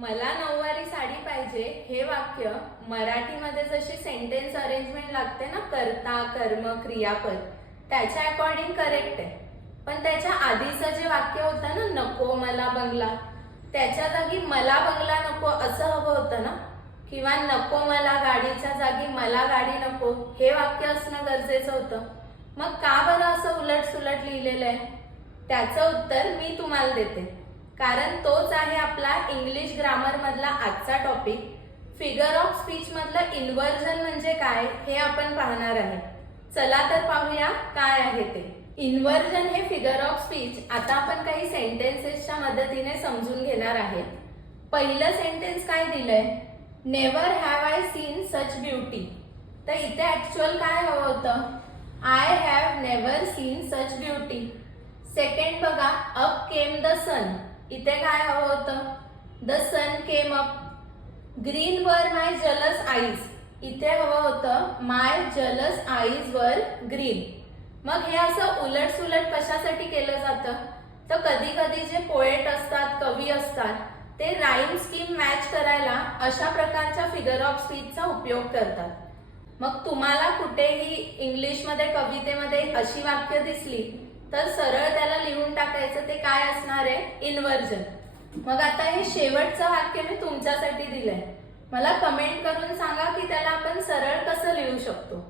मला नऊवारी साडी पाहिजे हे वाक्य मराठीमध्ये जशी सेंटेन्स अरेंजमेंट लागते ना, कर्ता कर्म क्रियापद, त्याच्या अकॉर्डिंग करेक्ट आहे. पण त्याच्या आधीचं जे वाक्य होतं ना, नको मला बंगला, त्याच्या जागी मला बंगला नको असं हवं होतं ना, किंवा नको मला गाडीच्या जागी मला गाडी नको हे वाक्य असणं गरजेचं होतं. मग का बरं असं उलट सुलट लिहिलेलं आहे? त्याचं उत्तर मी तुम्हाला देते, कारण तोच आहे आपला इंग्लिश ग्रामर मधला आजचा टॉपिक. फिगर ऑफ स्पीच मधलं इन्व्हर्जन म्हणजे काय हे आपण पाहणार आहे. चला तर पाहूया काय आहे ते. इन्व्हर्जन हे फिगर ऑफ स्पीच आता आपण काही सेंटेन्सेसच्या मदतीने समजून घेणार आहे. पहिलं सेंटेन्स काय दिलंय? Never have I seen such beauty. तर इथे ऍक्च्युअल काय हवं होतं? I have never seen such beauty. Second बघा, अप केम द सन. इथे काय हवं होतं? The sun came up. Green were my jealous eyes. इथे हवं होतं my jealous eyes were green. मग हे असं उलट सुलट कशासाठी केलं जातं? तर कधी कधी जे पोएट असतात, कवी असतात, ते राईम स्कीम मॅच करायला अशा प्रकारच्या फिगर ऑफ स्पीचचा उपयोग करतात. मग तुम्हाला कुठेही इंग्लिशमध्ये कवितेमध्ये अशी वाक्य दिसली तर सरळ त्याला लिहून टाकायचं. ते काय असणार आहे? इन्व्हर्जन. मग आता हे शेवटचं वाक्य मी तुमच्यासाठी दिलंय. मला कमेंट करून सांगा की त्याला आपण सरळ कसं लिहू शकतो.